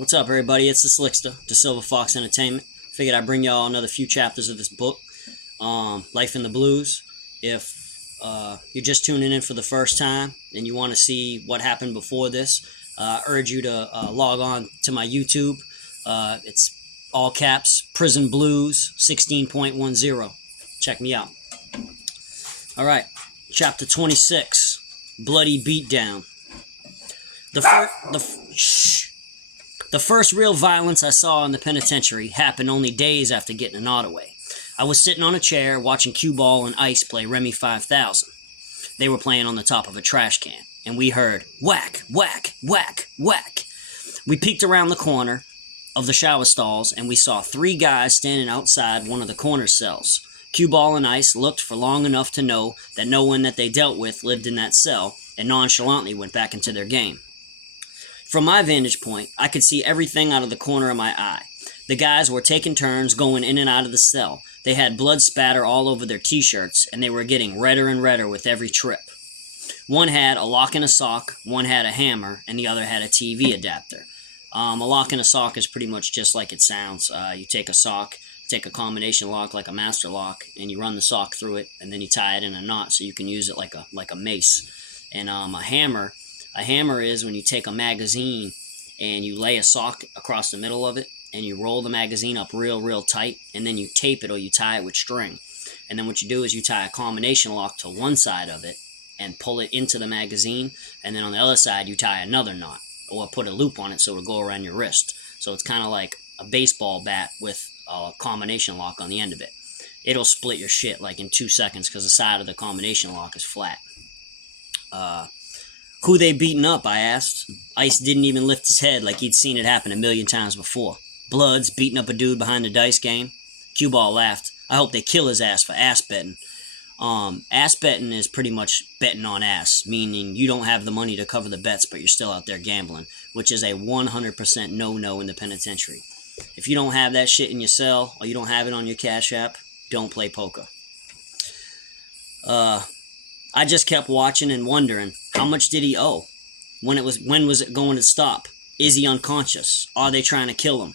What's up, everybody? It's the Slickster, the Silver Fox Entertainment. Figured I'd bring y'all another few chapters of this book, Life in the Blues. If you're just tuning in for the first time and you want to see what happened before this, I urge you to log on to my YouTube. It's all caps, Prison Blues 16.10. Check me out. All right, chapter 26, Bloody Beatdown. The first real violence I saw in the penitentiary happened only days after getting an Ottaway. I was sitting on a chair watching Cue Ball and Ice play Remy 5000. They were playing on the top of a trash can, and we heard whack, whack, whack, whack. We peeked around the corner of the shower stalls, and we saw three guys standing outside one of the corner cells. Cue Ball and Ice looked for long enough to know that no one that they dealt with lived in that cell, and nonchalantly went back into their game. From my vantage point, I could see everything out of the corner of my eye. The guys were taking turns going in and out of the cell. They had blood spatter all over their t-shirts, and they were getting redder and redder with every trip. One had a lock and a sock, one had a hammer, and the other had a TV adapter. A lock and a sock is pretty much just like it sounds. You take a sock, take a combination lock like a master lock, and you run the sock through it, and then you tie it in a knot so you can use it like a mace. And a hammer is when you take a magazine and you lay a sock across the middle of it and you roll the magazine up real tight, and then you tape it or you tie it with string. And then what you do is you tie a combination lock to one side of it and pull it into the magazine, and then on the other side you tie another knot or put a loop on it so it'll go around your wrist. So it's kind of like a baseball bat with a combination lock on the end of it. It'll split your shit like in 2 seconds because the side of the combination lock is flat. Who they beating up, I asked. Ice didn't even lift his head like he'd seen it happen a million times before. Bloods beating up a dude behind the dice game. Cue Ball laughed. I hope they kill his ass for ass betting. Ass betting is pretty much betting on ass, meaning you don't have the money to cover the bets, but you're still out there gambling, which is a 100% no-no in the penitentiary. If you don't have that shit in your cell, or you don't have it on your Cash App, don't play poker. I just kept watching and wondering, how much did he owe? When was it going to stop? Is he unconscious? Are they trying to kill him?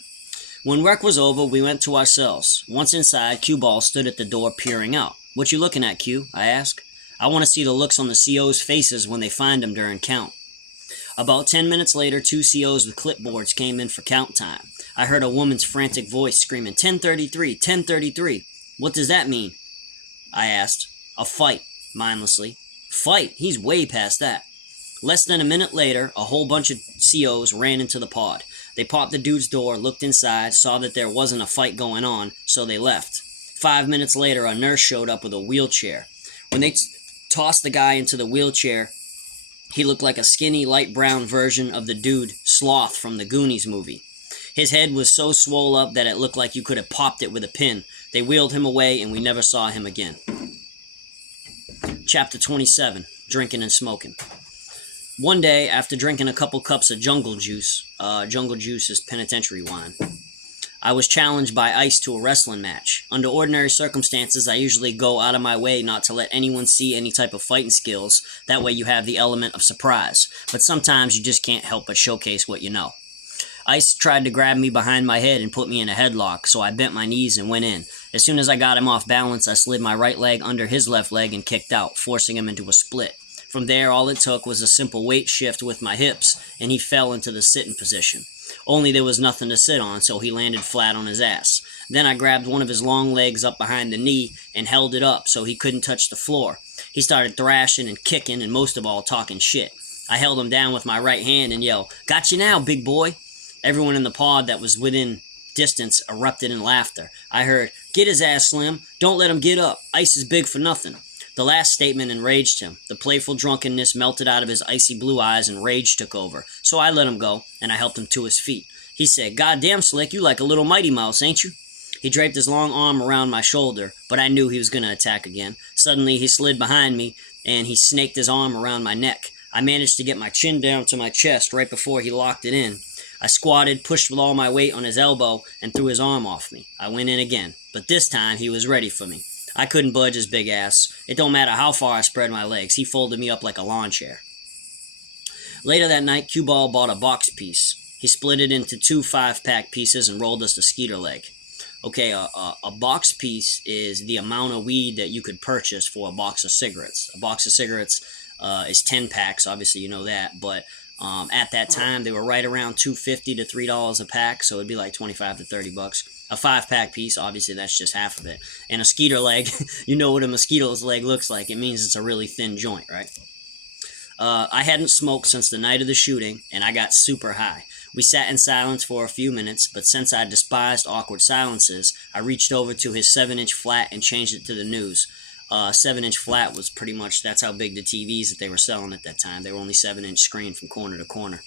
When rec was over, we went to our cells. Once inside, Cue Ball stood at the door peering out. What you looking at, Q? I asked. I want to see the looks on the CO's faces when they find him during count. About 10 minutes later, 2 COs with clipboards came in for count time. I heard a woman's frantic voice screaming, 1033, 1033. What does that mean? I asked. A fight. Mindlessly. Fight? He's way past that. Less than a minute later, a whole bunch of COs ran into the pod. They popped the dude's door, looked inside, saw that there wasn't a fight going on, so they left. 5 minutes later, a nurse showed up with a wheelchair. When they tossed the guy into the wheelchair, he looked like a skinny, light brown version of the dude Sloth from the Goonies movie. His head was so swole up that it looked like you could have popped it with a pin. They wheeled him away, and we never saw him again. Chapter 27, Drinking and Smoking. One day, after drinking a couple cups of Jungle Juice is penitentiary wine, I was challenged by Ice to a wrestling match. Under ordinary circumstances, I usually go out of my way not to let anyone see any type of fighting skills. That way you have the element of surprise. But sometimes you just can't help but showcase what you know. Ice tried to grab me behind my head and put me in a headlock, so I bent my knees and went in. As soon as I got him off balance, I slid my right leg under his left leg and kicked out, forcing him into a split. From there, all it took was a simple weight shift with my hips, and he fell into the sitting position. Only there was nothing to sit on, so he landed flat on his ass. Then I grabbed one of his long legs up behind the knee and held it up so he couldn't touch the floor. He started thrashing and kicking and most of all talking shit. I held him down with my right hand and yelled, "Got you now, big boy." Everyone in the pod that was within distance erupted in laughter. I heard, "Get his ass, Slim. Don't let him get up. Ice is big for nothing." The last statement enraged him. The playful drunkenness melted out of his icy blue eyes and rage took over. So I let him go, and I helped him to his feet. He said, "Goddamn, Slick, you like a little Mighty Mouse, ain't you?" He draped his long arm around my shoulder, but I knew he was going to attack again. Suddenly, he slid behind me, and he snaked his arm around my neck. I managed to get my chin down to my chest right before he locked it in. I squatted, pushed with all my weight on his elbow, and threw his arm off me. I went in again, but this time he was ready for me. I couldn't budge his big ass. It don't matter how far I spread my legs. He folded me up like a lawn chair. Later that night, Cue Ball bought a box piece. He split it into two 5-pack pieces and rolled us a skeeter leg. Okay, a box piece is the amount of weed that you could purchase for a box of cigarettes. A box of cigarettes is 10 packs, obviously you know that, but at that time they were right around $2.50 to $3 a pack, so it'd be like 25 to 30 bucks. A 5-pack piece, obviously that's just half of it. And a skeeter leg, you know what a mosquito's leg looks like. It means it's a really thin joint, right? I hadn't smoked since the night of the shooting, and I got super high. We sat in silence for a few minutes, but since I despised awkward silences, I reached over to his 7-inch flat and changed it to the news. 7-inch flat was pretty much, that's how big the TVs that they were selling at that time. They were only 7-inch screen from corner to corner.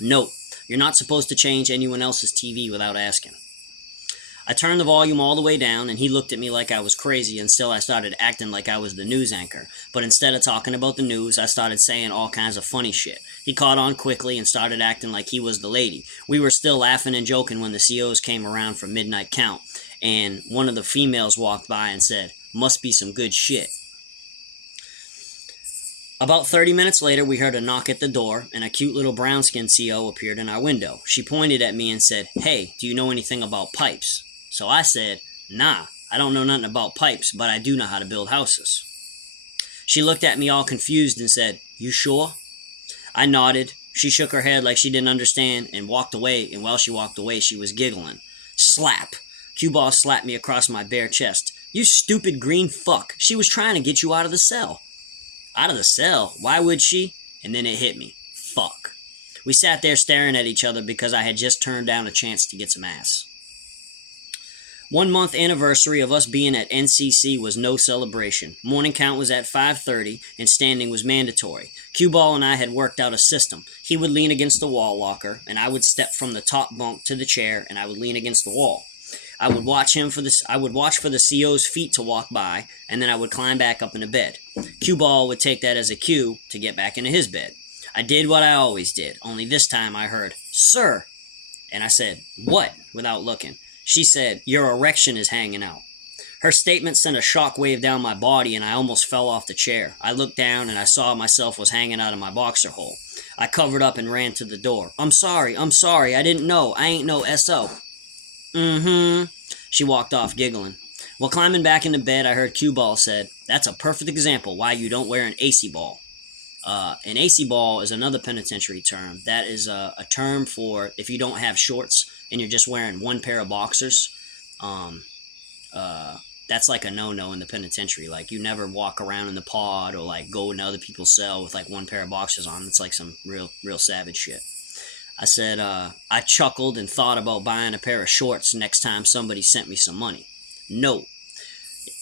Note, you're not supposed to change anyone else's TV without asking. I turned the volume all the way down, and he looked at me like I was crazy, and still I started acting like I was the news anchor. But instead of talking about the news, I started saying all kinds of funny shit. He caught on quickly and started acting like he was the lady. We were still laughing and joking when the COs came around for midnight count, and one of the females walked by and said, "Must be some good shit." About 30 minutes later, we heard a knock at the door, and a cute little brown-skinned CO appeared in our window. She pointed at me and said, "Hey, do you know anything about pipes?" So I said, "Nah, I don't know nothing about pipes, but I do know how to build houses." She looked at me all confused and said, "You sure?" I nodded. She shook her head like she didn't understand and walked away, and while she walked away, she was giggling. Slap! Q-Ball slapped me across my bare chest. "You stupid green fuck. She was trying to get you out of the cell." Out of the cell? Why would she? And then it hit me. Fuck. We sat there staring at each other because I had just turned down a chance to get some ass. 1 month anniversary of us being at NCC was no celebration. Morning count was at 5:30 and standing was mandatory. Q-Ball and I had worked out a system. He would lean against the wall locker, and I would step from the top bunk to the chair, and I would lean against the wall. I would watch for the CO's feet to walk by, and then I would climb back up into bed. Q-Ball would take that as a cue to get back into his bed. I did what I always did, only this time I heard, "Sir," and I said, "What?" without looking. She said, "Your erection is hanging out." Her statement sent a shock wave down my body, and I almost fell off the chair. I looked down, and I saw myself was hanging out of my boxer hole. I covered up and ran to the door. I'm sorry, I didn't know. I ain't no SO." "Mm-hmm." She walked off giggling. While climbing back into bed, I heard Q-Ball said, "That's a perfect example why you don't wear an AC ball." An AC ball is another penitentiary term. That is a term for if you don't have shorts and you're just wearing one pair of boxers. That's like a no-no in the penitentiary. Like, you never walk around in the pod or like go into other people's cell with like one pair of boxers on. It's like some real savage shit. I said, I chuckled and thought about buying a pair of shorts next time somebody sent me some money. No.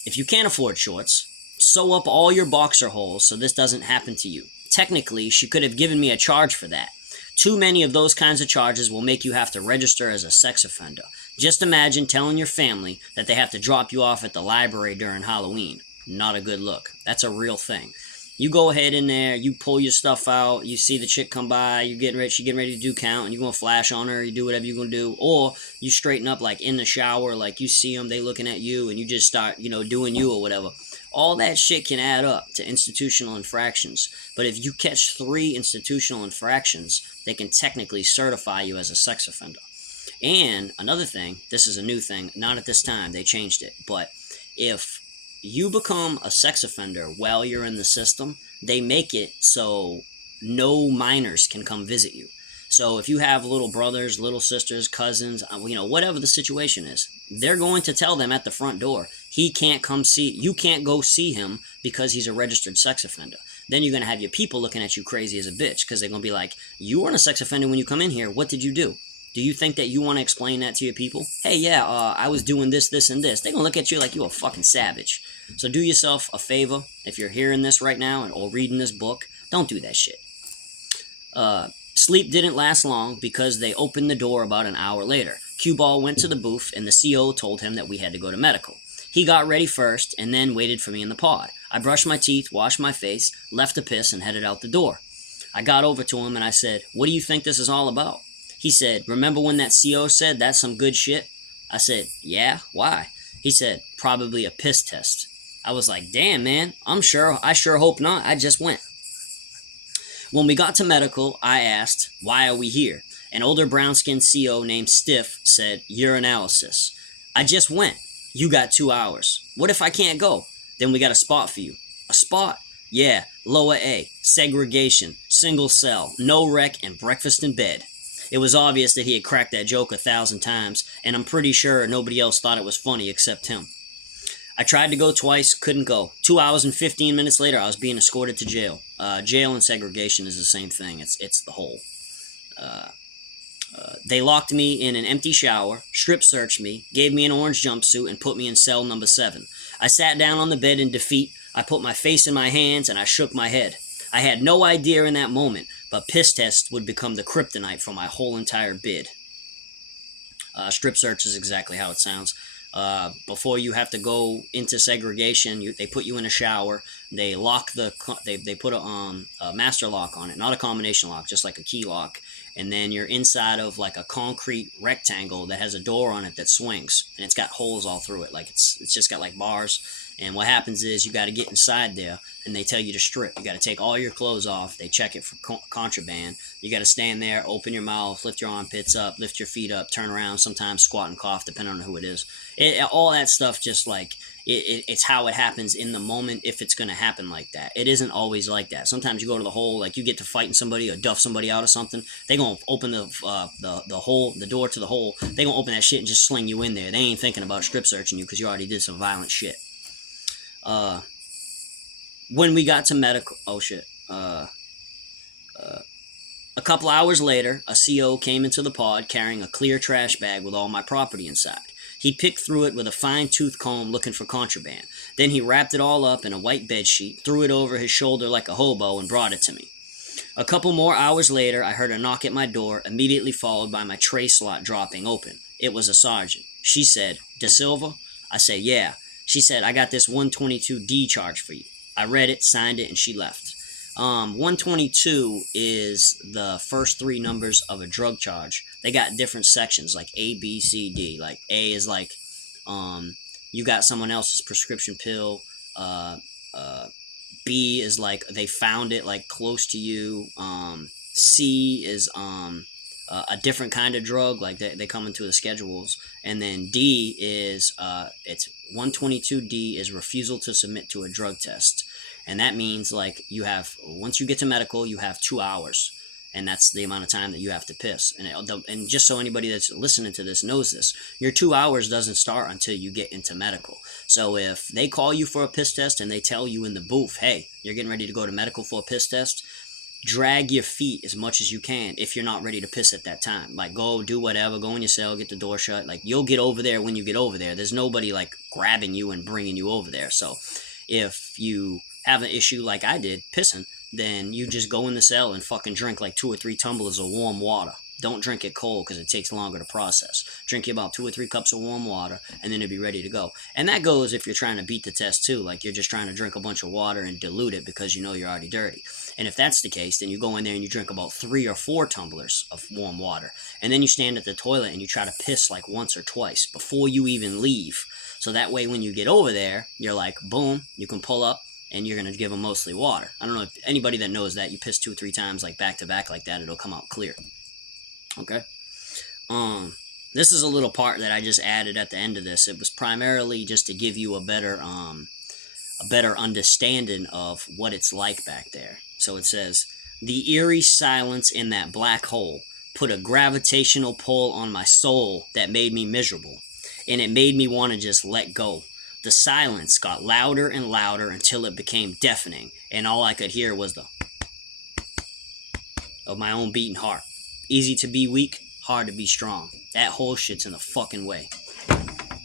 If you can't afford shorts, sew up all your boxer holes so this doesn't happen to you. Technically, she could have given me a charge for that. Too many of those kinds of charges will make you have to register as a sex offender. Just imagine telling your family that they have to drop you off at the library during Halloween. Not a good look. That's a real thing. You go ahead in there, you pull your stuff out, you see the chick come by, she getting ready to do count, and you're going to flash on her, you do whatever you're going to do, or you straighten up like in the shower, like you see them, they looking at you, and you just start, doing you or whatever. All that shit can add up to institutional infractions, but if you catch 3 institutional infractions, they can technically certify you as a sex offender. And another thing, this is a new thing, not at this time, they changed it, but if you become a sex offender while you're in the system, they make it so no minors can come visit you. So if you have little brothers, little sisters, cousins, whatever the situation is, they're going to tell them at the front door, you can't go see him because he's a registered sex offender. Then you're going to have your people looking at you crazy as a bitch because they're going to be like, "You weren't a sex offender when you come in here. What did you do? Do you think that you want to explain that to your people? Hey, yeah, I was doing this, this, and this." They're going to look at you like you're a fucking savage. So do yourself a favor. If you're hearing this right now or reading this book, don't do that shit. Sleep didn't last long because they opened the door about an hour later. Q-Ball went to the booth, and the CO told him that we had to go to medical. He got ready first and then waited for me in the pod. I brushed my teeth, washed my face, left a piss, and headed out the door. I got over to him and I said, "What do you think this is all about?" He said, "Remember when that CO said that's some good shit?" I said, "Yeah, why?" He said, "Probably a piss test." I was like, "Damn, man, I sure hope not. I just went." When we got to medical, I asked, "Why are we here?" An older brown-skinned CO named Stiff said, urinalysis. I just went. You got 2 hours. What if I can't go? Then we got a spot for you. A spot? Yeah, lower A, segregation, single cell, no rec, and breakfast in bed. It was obvious that he had cracked that joke 1,000 times, and I'm pretty sure nobody else thought it was funny except him. I tried to go twice, couldn't go. 2 hours and 15 minutes later, I was being escorted to jail. Jail and segregation is the same thing. It's the whole. They locked me in an empty shower, strip searched me, gave me an orange jumpsuit, and put me in cell number 7. I sat down on the bed in defeat. I put my face in my hands, and I shook my head. I had no idea in that moment, but piss test would become the kryptonite for my whole entire bid. Strip search is exactly how it sounds. Before you have to go into segregation, they put you in a shower. They lock they put a master lock on it, not a combination lock, just like a key lock. And then you're inside of like a concrete rectangle that has a door on it that swings, and it's got holes all through it. Like it's just got like bars. And what happens is you got to get inside there, and they tell you to strip. You got to take all your clothes off. They check it for contraband. You got to stand there, open your mouth, lift your armpits up, lift your feet up, turn around, sometimes squat and cough, depending on who it is. All that stuff, just like it's how it happens in the moment, if it's going to happen like that. It isn't always like that. Sometimes you go to the hole, like you get to fighting somebody or duff somebody out of something. They gonna open the hole, the door to the hole. They gonna open that shit and just sling you in there. They ain't thinking about strip searching you because you already did some violent shit. When we got to medical, a couple hours later, a CO came into the pod carrying a clear trash bag with all my property inside. He picked through it with a fine-tooth comb looking for contraband. Then he wrapped it all up in a white bedsheet, threw it over his shoulder like a hobo, and brought it to me. A couple more hours later, I heard a knock at my door, immediately followed by my tray slot dropping open. It was a sergeant. She said, "De Silva?" I said, "Yeah." She said, "I got this 122D charge for you." I read it, signed it, and she left. 122 is the first 3 numbers of a drug charge. They got different sections, like A, B, C, D. Like A is like you got someone else's prescription pill. B is like they found it like close to you. C is a different kind of drug, like they come into the schedules. And then D is it's 122D is refusal to submit to a drug test. And that means like once you get to medical, you have 2 hours, and that's the amount of time that you have to piss. And just so anybody that's listening to this knows this, your 2 hours doesn't start until you get into medical. So if they call you for a piss test and they tell you in the booth, "Hey, you're getting ready to go to medical for a piss test," drag your feet as much as you can if you're not ready to piss at that time. Like, go do whatever, go in your cell, get the door shut. Like, you'll get over there when you get over there. There's nobody like grabbing you and bringing you over there. So if you have an issue like I did, pissing, then you just go in the cell and fucking drink like 2 or 3 tumblers of warm water. Don't drink it cold because it takes longer to process. Drink about 2 or 3 cups of warm water, and then it'll be ready to go. And that goes if you're trying to beat the test too. Like, you're just trying to drink a bunch of water and dilute it because you know you're already dirty. And if that's the case, then you go in there and you drink about 3 or 4 tumblers of warm water. And then you stand at the toilet and you try to piss like once or twice before you even leave. So that way when you get over there, you're like, boom, you can pull up, and you're going to give them mostly water. I don't know if anybody that knows that, you piss 2 or 3 times like back to back like that, it'll come out clear. Okay. This is a little part that I just added at the end of this. It was primarily just to give you a better understanding of what it's like back there. So it says, "The eerie silence in that black hole put a gravitational pull on my soul that made me miserable, and it made me want to just let go. The silence got louder and louder until it became deafening, and all I could hear was the of my own beating heart. Easy to be weak, hard to be strong. That whole shit's in the fucking way."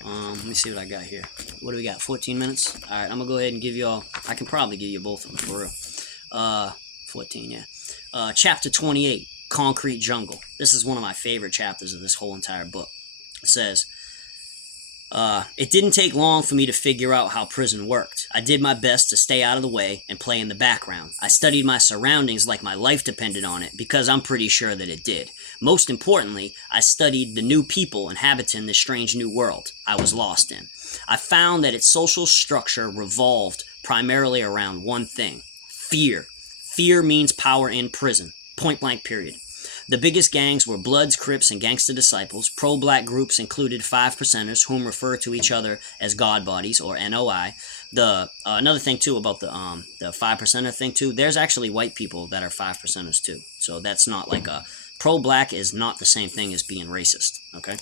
Let me see what I got here. What do we got? 14 minutes? Alright, I'm gonna go ahead and give you all. I can probably give you both of them for real. 14, yeah. Chapter 28, Concrete Jungle. This is one of my favorite chapters of this whole entire book. It says, "It didn't take long for me to figure out how prison worked. I did my best to stay out of the way and play in the background. I studied my surroundings like my life depended on it, because I'm pretty sure that it did. Most importantly, I studied the new people inhabiting this strange new world I was lost in. I found that its social structure revolved primarily around one thing: fear. Fear means power in prison. Point blank period. The biggest gangs were Bloods, Crips, and Gangsta Disciples. Pro-black groups included Five Percenters, whom refer to each other as God Bodies, or NOI. Another thing too about the 5%er thing too, there's actually white people that are 5%ers too. So that's not like a pro-black is not the same thing as being racist. Okay,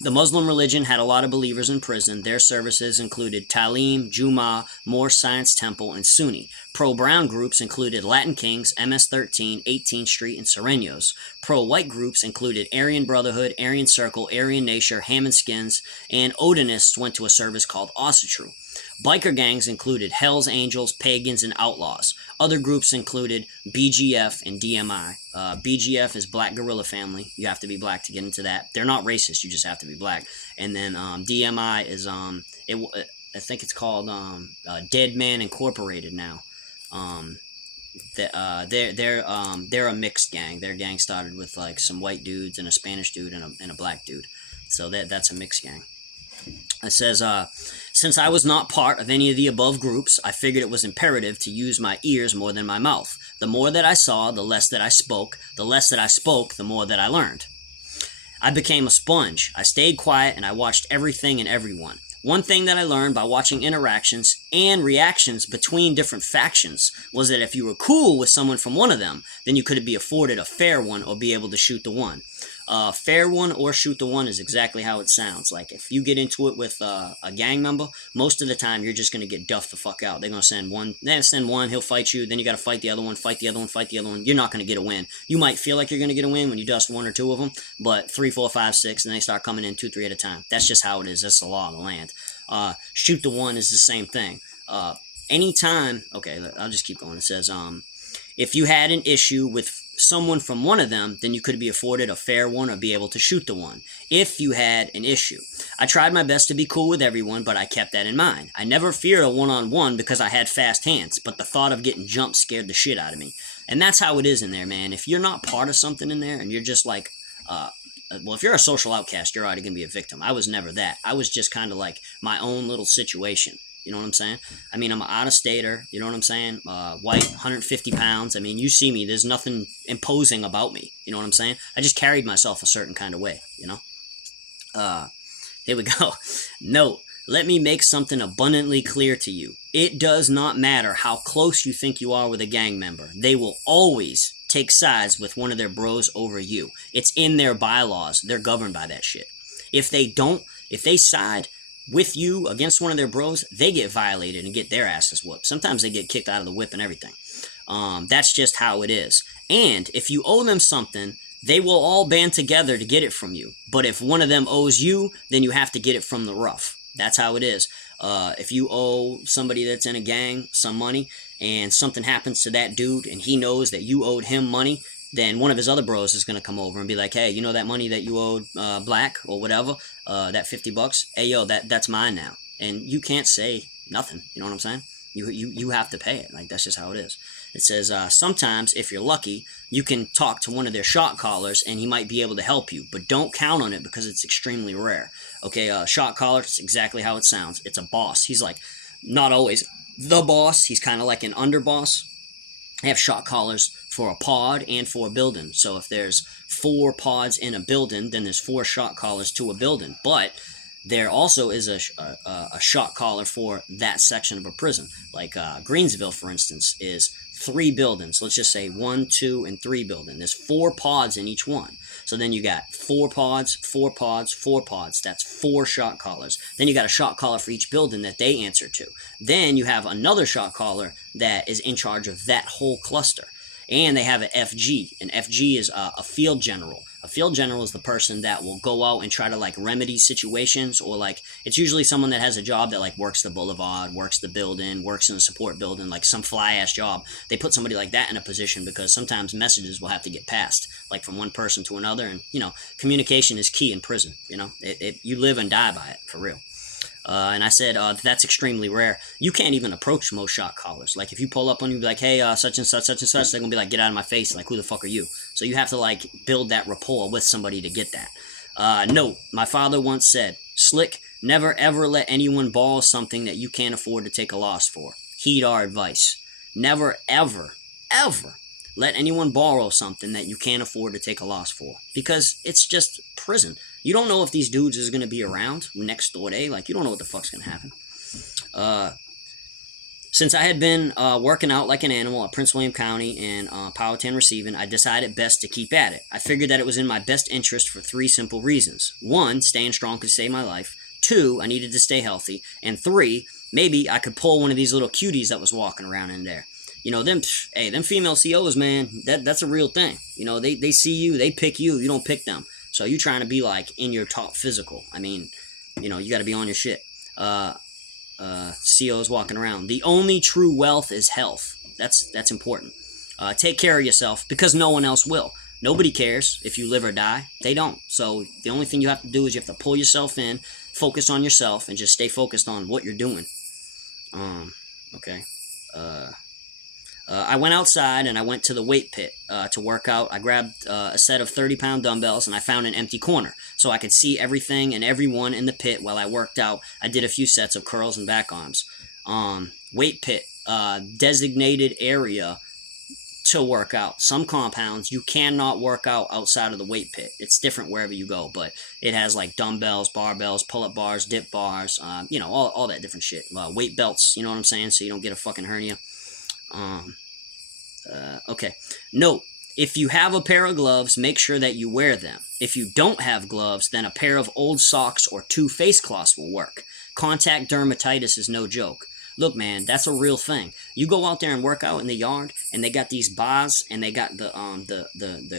the Muslim religion had a lot of believers in prison. Their services included Talim, Juma, Moore Science Temple, and Sunni. Pro-brown groups included Latin Kings, MS-13, 18th Street, and Serenos. Pro-white groups included Aryan Brotherhood, Aryan Circle, Aryan Nation, Hammond Skins, and Odinists went to a service called Asatru. Biker gangs included Hells Angels, Pagans, and Outlaws. Other groups included BGF and DMI. BGF is Black Guerrilla Family. You have to be black to get into that. They're not racist. You just have to be black. And then DMI is I think it's called Dead Man Incorporated now. They're a mixed gang. Their gang started with like some white dudes and a Spanish dude and a black dude. So that's a mixed gang. It says, since I was not part of any of the above groups, I figured it was imperative to use my ears more than my mouth. The more that I saw, the less that I spoke. The less that I spoke, the more that I learned. I became a sponge. I stayed quiet and I watched everything and everyone. One thing that I learned by watching interactions and reactions between different factions was that if you were cool with someone from one of them, then you could be afforded a fair one or be able to shoot the one. Fair one or shoot the one is exactly how it sounds. Like if you get into it with a gang member, most of the time you're just going to get duffed the fuck out. They're going to send one, he'll fight you, then you got to fight the other one, fight the other one, fight the other one. You're not going to get a win. You might feel like you're going to get a win when you dust one or two of them, but 3, 4, 5, 6, and they start coming in 2, 3 at a time. That's just how it is. That's the law of the land. Shoot the one is the same thing. Anytime, okay, I'll just keep going. It says, if you had an issue with someone from one of them, then you could be afforded a fair one or be able to shoot the one. If you had an issue. I tried my best to be cool with everyone, but I kept that in mind. I never feared a one-on-one because I had fast hands, but the thought of getting jumped scared the shit out of me. And that's how it is in there, man. If you're not part of something in there and you're just like, well, if you're a social outcast, you're already going to be a victim. I was never that. I was just kind of like my own little situation. You know what I'm saying? I mean, I'm an out-of-stater. You know what I'm saying? White, 150 pounds. I mean, you see me. There's nothing imposing about me. You know what I'm saying? I just carried myself a certain kind of way, you know? Here we go. Note, let me make something abundantly clear to you. It does not matter how close you think you are with a gang member. They will always take sides with one of their bros over you. It's in their bylaws. They're governed by that shit. If they side with you against one of their bros, they get violated and get their asses whooped. Sometimes they get kicked out of the whip and everything. That's just how it is. And if you owe them something, they will all band together to get it from you. But if one of them owes you, then you have to get it from the rough. That's how it is. If you owe somebody that's in a gang some money and something happens to that dude and he knows that you owed him money, then one of his other bros is going to come over and be like, hey, you know that money that you owed Black or whatever, that $50? Hey, yo, that's mine now. And you can't say nothing. You know what I'm saying? You have to pay it. Like, that's just how it is. It says, sometimes, if you're lucky, you can talk to one of their shot callers and he might be able to help you. But don't count on it because it's extremely rare. Okay, shot caller, it's exactly how it sounds. It's a boss. He's like, not always the boss. He's kind of like an underboss. They have shot callers for a pod and for a building. So if there's 4 pods in a building, then there's 4 shot callers to a building. But there also is a shot caller for that section of a prison. Like Greensville, for instance, is 3 buildings. Let's just say 1, 2, and 3 building. There's 4 pods in each one. So then you got 4 pods, 4 pods, 4 pods. That's 4 shot callers. Then you got a shot caller for each building that they answer to. Then you have another shot caller that is in charge of that whole cluster. And they have an FG. An FG is a field general. A field general is the person that will go out and try to like remedy situations, or like it's usually someone that has a job that like works the boulevard, works the building, works in a support building, like some fly ass job. They put somebody like that in a position because sometimes messages will have to get passed like from one person to another, and you know, communication is key in prison. You know, you live and die by it for real. And I said, that's extremely rare. You can't even approach most shot callers. Like, if you pull up on you, be like, hey, such and such, they're going to be like, get out of my face. Like, who the fuck are you? So you have to, like, build that rapport with somebody to get that. Note, my father once said, Slick, never ever let anyone borrow something that you can't afford to take a loss for. Heed our advice. Never, ever, ever let anyone borrow something that you can't afford to take a loss for, because it's just prison. You don't know if these dudes is going to be around next door day. Like, you don't know what the fuck's going to happen. Since I had been working out like an animal at Prince William County and Powhatan Receiving, I decided best to keep at it. I figured that it was in my best interest for 3 simple reasons. 1, staying strong could save my life. 2, I needed to stay healthy. And 3, maybe I could pull one of these little cuties that was walking around in there. You know, them female COs, man, that's a real thing. You know, they see you, they pick you, you don't pick them. So you trying to be like in your top physical. I mean, you know, you got to be on your shit. COs walking around. The only true wealth is health. That's important. Take care of yourself, because no one else will. Nobody cares if you live or die. They don't. So the only thing you have to do is you have to pull yourself in, focus on yourself, and just stay focused on what you're doing. Okay. I went outside and I went to the weight pit to work out. I grabbed a set of 30-pound dumbbells and I found an empty corner so I could see everything and everyone in the pit while I worked out. I did a few sets of curls and back arms. Weight pit, designated area to work out. Some compounds you cannot work out outside of the weight pit. It's different wherever you go, but it has like dumbbells, barbells, pull-up bars, dip bars, you know, all that different shit. Weight belts, you know what I'm saying, so you don't get a fucking hernia. Okay. Note, if you have a pair of gloves, make sure that you wear them. If you don't have gloves, then a pair of old socks or 2 face cloths will work. Contact dermatitis is no joke. Look, man, that's a real thing. You go out there and work out in the yard, and they got these bars, and they got the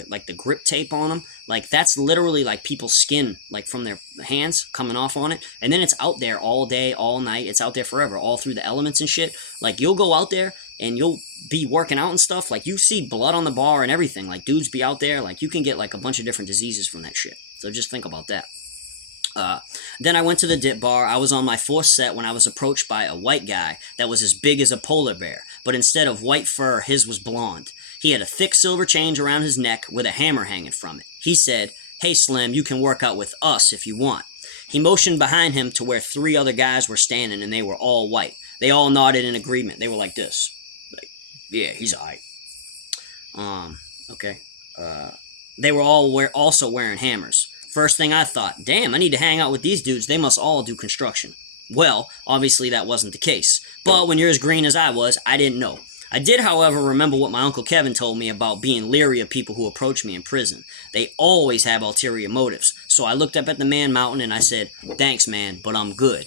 like the grip tape on them. Like, that's literally like people's skin, like from their hands coming off on it. And then it's out there all day, all night. It's out there forever, all through the elements and shit. Like, you'll go out there and you'll be working out and stuff. Like, you see blood on the bar and everything. Like, dudes be out there. Like, you can get like a bunch of different diseases from that shit. So just think about that. Then I went to the dip bar. I was on my 4th set when I was approached by a white guy that was as big as a polar bear, but instead of white fur, his was blonde. He had a thick silver chain around his neck with a hammer hanging from it. He said, "Hey Slim, you can work out with us if you want." He motioned behind him to where 3 other guys were standing, and they were all white. They all nodded in agreement. They were like this. Like, yeah, he's alright. Okay. They were all also wearing hammers. First thing I thought, damn, I need to hang out with these dudes. They must all do construction. Well, obviously that wasn't the case. But when you're as green as I was, I didn't know. I did, however, remember what my Uncle Kevin told me about being leery of people who approach me in prison. They always have ulterior motives. So I looked up at the man mountain and I said, "Thanks, man, but I'm good."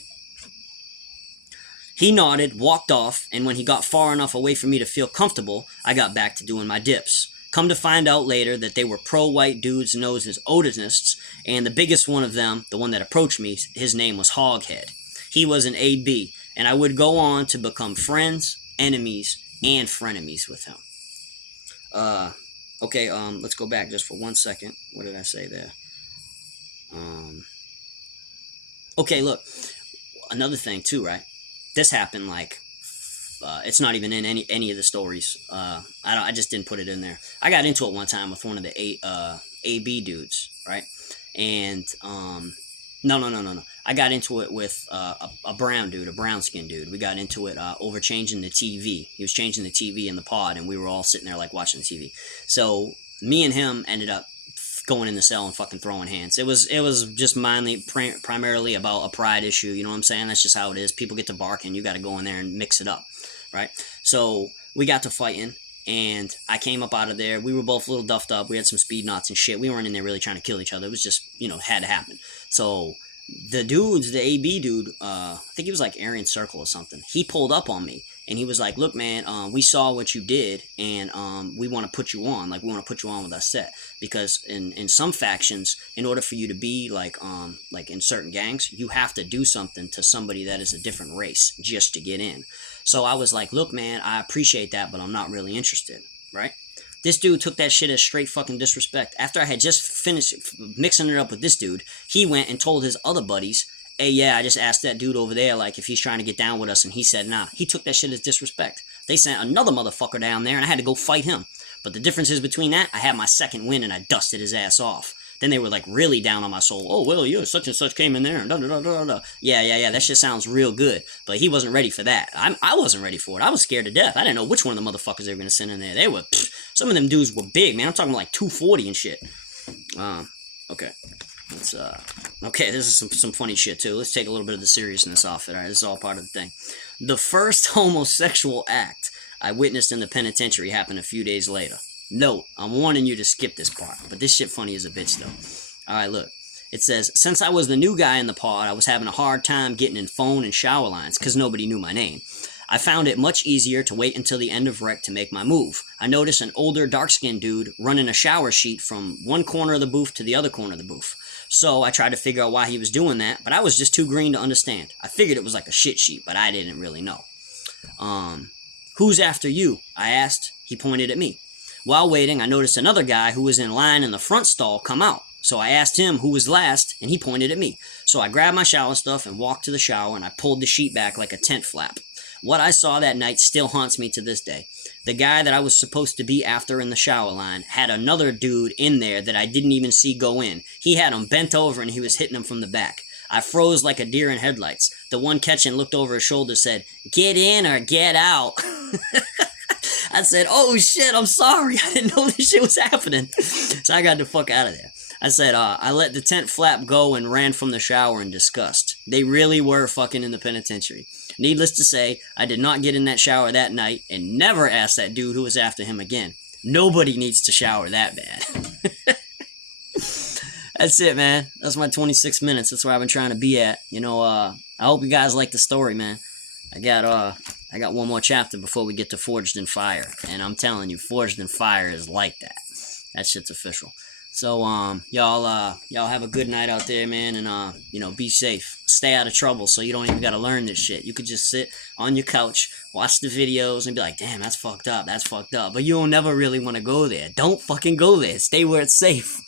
He nodded, walked off, and when he got far enough away from me to feel comfortable, I got back to doing my dips. Come to find out later that they were pro-white dudes known as Odinists, and the biggest one of them, the one that approached me, his name was Hoghead. He was an AB, and I would go on to become friends, enemies, and frenemies with him. Okay, let's go back just for 1 second. What did I say there? Okay, look, another thing too, right? This happened like, it's not even in any of the stories. I just didn't put it in there. I got into it one time with one of the AB dudes, right? And no. I got into it with a brown dude, a brown-skinned dude. We got into it over changing the TV. He was changing the TV in the pod, and we were all sitting there like watching the TV. So me and him ended up going in the cell and fucking throwing hands. It was just primarily about a pride issue. You know what I'm saying? That's just how it is. People get to barking. You got to go in there and mix it up. Right? So we got to fighting, and I came up out of there. We were both a little duffed up. We had some speed knots and shit. We weren't in there really trying to kill each other. It was just, had to happen. So the AB dude, I think he was like Aryan Circle or something. He pulled up on me, and he was like, "Look, man, we saw what you did, and we want to put you on. Like, we want to put you on with our set. Because in some factions, in order for you to be, like in certain gangs, you have to do something to somebody that is a different race just to get in." So I was like, "Look, man, I appreciate that, but I'm not really interested," right? This dude took that shit as straight fucking disrespect. After I had just finished mixing it up with this dude, he went and told his other buddies, "Hey, yeah, I just asked that dude over there, like, if he's trying to get down with us," and he said, "Nah." He took that shit as disrespect. They sent another motherfucker down there, and I had to go fight him. But the difference is between that, I had my second win, and I dusted his ass off. Then they were like really down on my soul. Oh, well, yeah, such and such came in there and da da da da da. Yeah. That shit sounds real good. But he wasn't ready for that. I wasn't ready for it. I was scared to death. I didn't know which one of the motherfuckers they were gonna send in there. They were, some of them dudes were big, man. I'm talking like 240 and shit. Okay. Let's okay, this is some funny shit too. Let's take a little bit of the seriousness off it. All right, this is all part of the thing. The first homosexual act I witnessed in the penitentiary happened a few days later. Note, I'm warning you to skip this part, but this shit funny as a bitch though. All right, look. It says, since I was the new guy in the pod, I was having a hard time getting in phone and shower lines because nobody knew my name. I found it much easier to wait until the end of rec to make my move. I noticed an older, dark-skinned dude running a shower sheet from one corner of the booth to the other corner of the booth. So I tried to figure out why he was doing that, but I was just too green to understand. I figured it was like a shit sheet, but I didn't really know. Who's after you? I asked. He pointed at me. While waiting, I noticed another guy who was in line in the front stall come out. So I asked him who was last, and he pointed at me. So I grabbed my shower stuff and walked to the shower, and I pulled the sheet back like a tent flap. What I saw that night still haunts me to this day. The guy that I was supposed to be after in the shower line had another dude in there that I didn't even see go in. He had him bent over and he was hitting him from the back. I froze like a deer in headlights. The one catching looked over his shoulder and said, "Get in or get out." I said, "Oh shit, I'm sorry. I didn't know this shit was happening." So I got the fuck out of there. I said, I let the tent flap go and ran from the shower in disgust. They really were fucking in the penitentiary. Needless to say, I did not get in that shower that night and never asked that dude who was after him again. Nobody needs to shower that bad. That's it, man. That's my 26 minutes. That's where I've been trying to be at. You know, I hope you guys like the story, man. I got one more chapter before we get to Forged in Fire. And I'm telling you, Forged in Fire is like that. That shit's official. So, y'all have a good night out there, man, and, you know, be safe. Stay out of trouble so you don't even gotta learn this shit. You could just sit on your couch, watch the videos, and be like, damn, that's fucked up. But you'll never really want to go there. Don't fucking go there. Stay where it's safe.